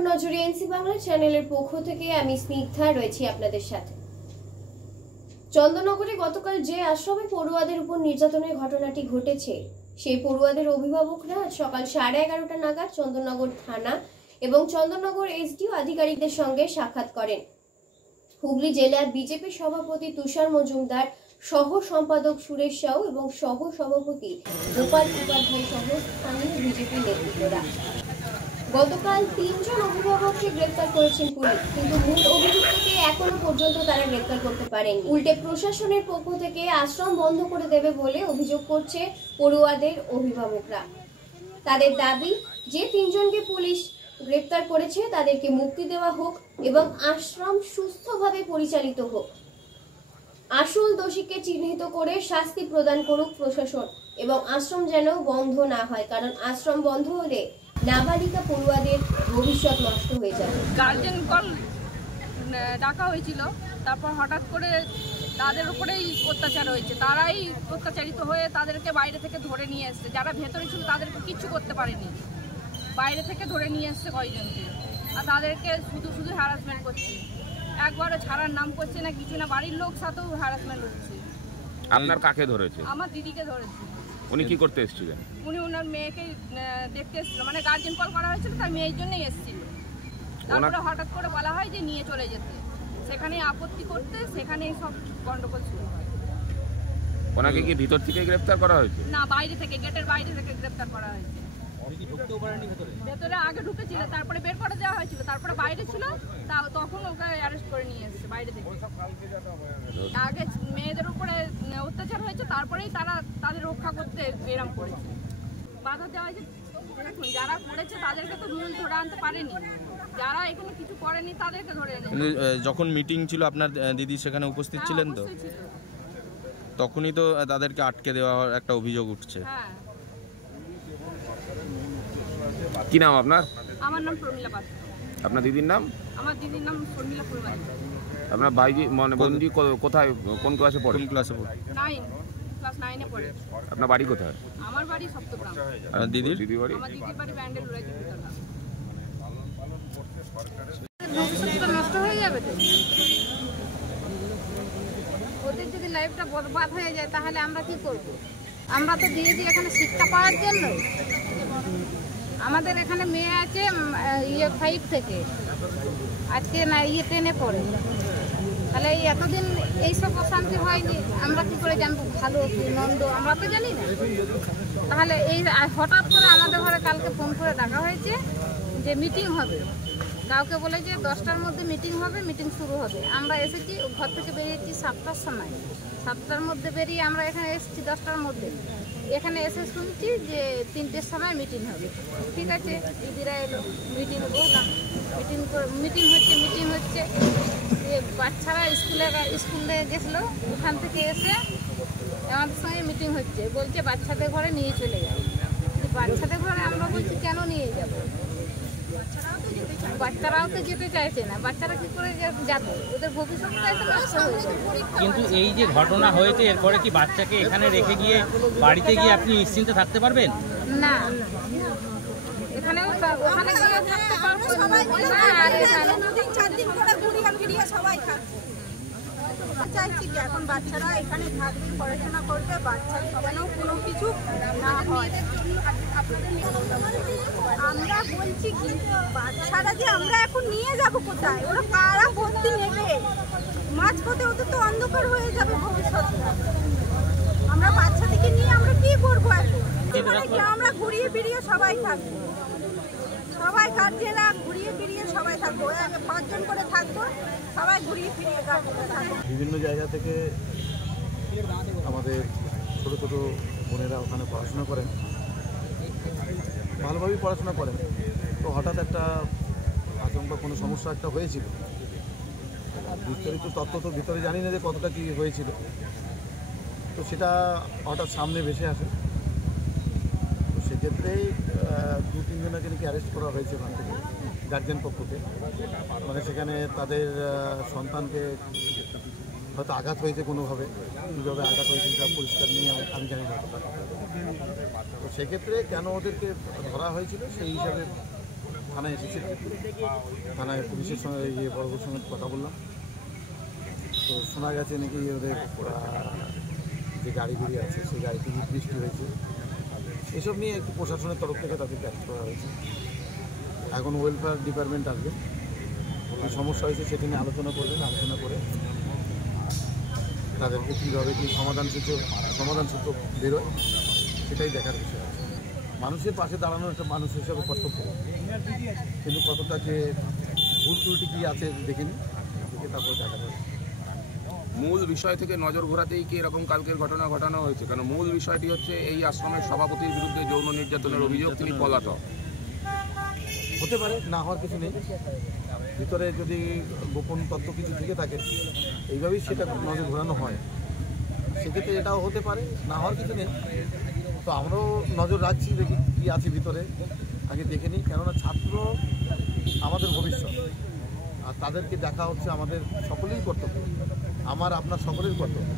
নজর নজরে এনসি বাংলা চ্যানেলের পক্ষ থেকে আমি স্নিগ্ধা রয়েছি আপনাদের সাথে। চন্দননগরে গতকাল যে আশ্রমে পড়ুয়াদের উপর নির্যাতনের ঘটনাটি ঘটেছে, সেই পড়ুয়াদের অভিভাবকরা আজ সকাল 11:30টা নাগাদ চন্দননগর থানা এবং চন্দননগর এসডিও আধিকারিকদের সঙ্গে সাক্ষাৎ করেন। হুগলি জেলার বিজেপি সভাপতি তুষার মজুমদার, সহ সম্পাদক সুরেশ সাউ এবং সহ সভাপতি গোপাল উপাধ্যায় সহ স্থানীয় বিজেপি নেতৃত্বরা। গতকাল 3 জন অভিভাবককে গ্রেফতার করেছেন পুলিশ, কিন্তু মূল অভিযুক্তকে এখনো পর্যন্ত তারা গ্রেফতার করতে পারেনি। উল্টে প্রশাসনের পক্ষ থেকে আশ্রম বন্ধ করে দেবে বলে অভিযোগ করছে পড়ুয়াদের অভিভাবকরা। তাদের দাবি যে 3 জনকে পুলিশ গ্রেফতার করেছে তাদেরকে মুক্তি দেওয়া হোক এবং আশ্রম সুস্থভাবে পরিচালিত হোক। আসল দোষীকে চিহ্নিত করে শাস্তি প্রদান করুক প্রশাসন এবং আশ্রম যেন বন্ধ না হয়, কারণ আশ্রম বন্ধ হলে নাবালিকা পড়ুয়াদের ভবিষ্যৎ নষ্ট হয়ে যাবে। গার্জেন কল ডাকা হয়েছিল, তারপর হঠাৎ করে তাদের উপরেই অত্যাচার হয়েছে। তারাই অত্যাচারিত হয়ে তাদেরকে বাইরে থেকে ধরে নিয়ে এসছে। যারা ভেতরে ছিল তাদেরকে কিচ্ছু করতে পারেনি, বাইরে থেকে ধরে নিয়ে এসছে কয়েকজনকে, আর তাদেরকে শুধু হ্যারাসমেন্ট করছে। একবারও ছাড়ার নাম করছে না, কিছু না। বাড়ির লোক সাথেও হ্যারাসমেন্ট হচ্ছে। আপনার কাকে ধরেছে? আমার দিদিকে ধরেছে। উনি কি করতে এসেছিলেন? উনি ওনার মেয়েকে দেখতে এসেছিল, মানে গার্জেন কল করা হয়েছিল, তার মেয়ের জন্যই এসেছিল। তারপরে হঠাৎ করে বলা হয় যে নিয়ে চলে যেতে, সেখানে আপত্তি করতে, সেখানেই সব গন্ডগোল শুরু হয়। ওনাকে কি ভিতর থেকে গ্রেফতার করা হয়েছে? না, বাইরে থেকে, গেটের বাইরে থেকে গ্রেফতার করা হয়েছে। ভেতরে আগে ঢুকেছিল, তারপরে বের করে দেওয়া হয়েছিল, তারপরে বাইরে ছিল, তখন ওকে অ্যারেস্ট করে নিয়ে এসেছে বাইরে থেকে। আগে মেয়েদের উপরে অত্যাচার হয়েছে, তারপরেই তারা তাদের রক্ষা করতে এরকম করেছে, বাধা দেওয়া হয়েছে। দেখুন, যারা করেছে তাদেরকে তো মূল ধরে আনতে পারেনি, যারা এখানে কিছু করেনি তাদেরকে ধরে এনেছে। যখন মিটিং ছিল আপনার দিদি সেখানে উপস্থিত ছিলেন তো? তখনই তো তাদেরকে আটকে দেওয়ার একটা অভিযোগ উঠছে। হ্যাঁ। কি নাম আপনার? আমার নাম প্রমিলা পাত্র। আপনার দিদির নাম? আমার দিদির নাম শর্মিলা ফুলবাড়ি। আপনার ভাইজি মানে বন্ধু কোথায়, কোন ক্লাসে পড়ে? কোন ক্লাসে পড়ে? 9, ক্লাস 9 এ পড়ে। আপনার বাড়ি কোথায়? আমার বাড়ি সপ্তগ্রাম। আর দিদির বাড়ি? আমার দিদির বাড়ি ব্যান্ডেল উড়াইতে ভিতরটা। নষ্ট হয়ে যাবে তো, ওদের যদি লাইফটা বরবাদ হয়ে যায় তাহলে আমরা কি করব? আমরা তো দিয়েছি এখানে শিক্ষা পাওয়ার জন্য। আমাদের এখানে মেয়ে আছে 5 থেকে, আজকে না 10-এ পড়ে। তাহলে এই এতদিন এইসব অশান্তি হয়নি, আমরা কি করে জানবো ভালো কি মন্দ? আমরা তো জানি না। তাহলে এই হঠাৎ করে আমাদের ঘরে কালকে ফোন করে ডাকা হয়েছে যে মিটিং হবে। কাউকে বলে যে 10টার মধ্যে মিটিং হবে, মিটিং শুরু হবে। আমরা এসেছি, ঘর থেকে বেরিয়েছি 7টার সময়। 7টার মধ্যে বেরিয়ে আমরা এখানে এসেছি 10টার মধ্যে। এখানে এসে শুনছি যে 3টের সময় মিটিং হবে। ঠিক আছে, দিদিরা এলো, মিটিং বললাম, মিটিং হচ্ছে। বাচ্চারা স্কুলে গেছিলো, ওখান থেকে এসে আমাদের সঙ্গে মিটিং হচ্ছে, বলছে বাচ্চাদের ঘরে নিয়ে চলে যাবে। বাচ্চাদের ঘরে আমরা বলছি কেন নিয়ে যাব? বাচ্চারাও তো যেতে চাইছে না। বাচ্চারা কি করে যাবে? ওদের ভবিষ্যৎটাই তো নষ্ট হয়েছে। কিন্তু এই যে ঘটনা হয়েছে, এরপরে কি বাচ্চাকে এখানে রেখে গিয়ে বাড়িতে গিয়ে আপনি নিশ্চিন্তে থাকতে পারবেন? না, ওখানে গিয়ে থাকতে পারবো না। আর এখানে 4 দিন করে ঘুরিয়ে ফিরিয়ে সবাই থাকছে। চাইছি কি এখন বাচ্চারা এখানে থাকবে, পড়াশোনা করবে, বাচ্চা সবাইও কোনো কিছু না হয়। আমরা বলছি কি, বাচ্চারা যে আমরা এখন নিয়ে যাব কোথায়? ওরা কারা ভর্তি নেবে? মাঝপথে ওদের তো অন্ধকার হয়ে যাবে ভবিষ্যৎটা। আমরা বাচ্চাদেরকে নিয়ে আমরা কি করবো এখন? আমরা ঘুরিয়ে ফিরিয়ে সবাই থাকবো, সবাই গার্জেনরা ঘুরিয়ে ফিরিয়ে সবাই থাকবো। 5 জন করে থাকবো, সবাই ঘুরিয়ে ফিরিয়ে গার্জেনরা থাকবো। বিভিন্ন জায়গা থেকে আমাদের ছোটো ছোটো বোনেরা ওখানে পড়াশোনা করেন, ভালোভাবেই পড়াশোনা করেন। তো হঠাৎ একটা আচমকা কোনো সমস্যা একটা হয়েছিল। বিস্তারিত তথ্য তো ভিতরে জানি না যে কতটা কী হয়েছিল। তো সেটা হঠাৎ সামনে ভেসে আসে। তো সেক্ষেত্রেই 2-3 জনকে নাকি অ্যারেস্ট করা হয়েছে ওখান থেকে গার্জেন পক্ষকে। মানে সেখানে তাদের সন্তানকে হয়তো আঘাত হয়েছে কোনোভাবে, কীভাবে আঘাত হয়েছে সেটা পরিষ্কার নিয়ে আমি জানি না। তো সেক্ষেত্রে কেন ওদেরকে ধরা হয়েছিল সেই হিসাবে থানায় এসেছিলাম, থানায় পুলিশের সঙ্গে বড়বাবুর সঙ্গে কথা বললাম। তো শোনা গেছে নাকি ওদের যে গাড়িগুলি আছে সেই গাড়িটি বৃষ্টি হয়েছে, এসব নিয়ে একটু প্রশাসনের তরফ থেকে তাদেরকে অ্যাক্ট করা হয়েছে। এখন ওয়েলফেয়ার ডিপার্টমেন্ট আসবে, কী সমস্যা হয়েছে সেটা নিয়ে আলোচনা করবেন, আলোচনা করে তাদেরকে কীভাবে কী সমাধান সূত্র বেরোয় সেটাই দেখার বিষয় আছে। মানুষের পাশে দাঁড়ানো একটা মানুষ হিসাবে কর্তব্য, কিন্তু কতটাকে ভুল ত্রুটি কী আছে দেখিনি, দেখে তারপর দেখা যাবে। মূল বিষয় থেকে নজর ঘোরাতেই কি এরকম কালকের ঘটনা ঘটানো হয়েছে? কারণ মূল বিষয়টি হচ্ছে এই আশ্রমের সভাপতির বিরুদ্ধে যৌন নির্যাতনের অভিযোগ, তিনি পলাতক। হতে পারে, না হওয়ার কিছু নেই। ভিতরে যদি গোপন তথ্য কিছু থেকে থাকে এইভাবেই সেটা নজর ঘোরানো হয়, সেক্ষেত্রে এটাও হতে পারে, না হওয়ার কিছু নেই। তো আমরাও নজর রাখছি, দেখি কী আছে ভিতরে, আগে দেখে নিই। কেননা ছাত্র আমাদের ভবিষ্যৎ, আর তাদেরকে দেখা হচ্ছে আমাদের সকলেই কর্তব্য, আমার আপনার সকলের কর্তব্য।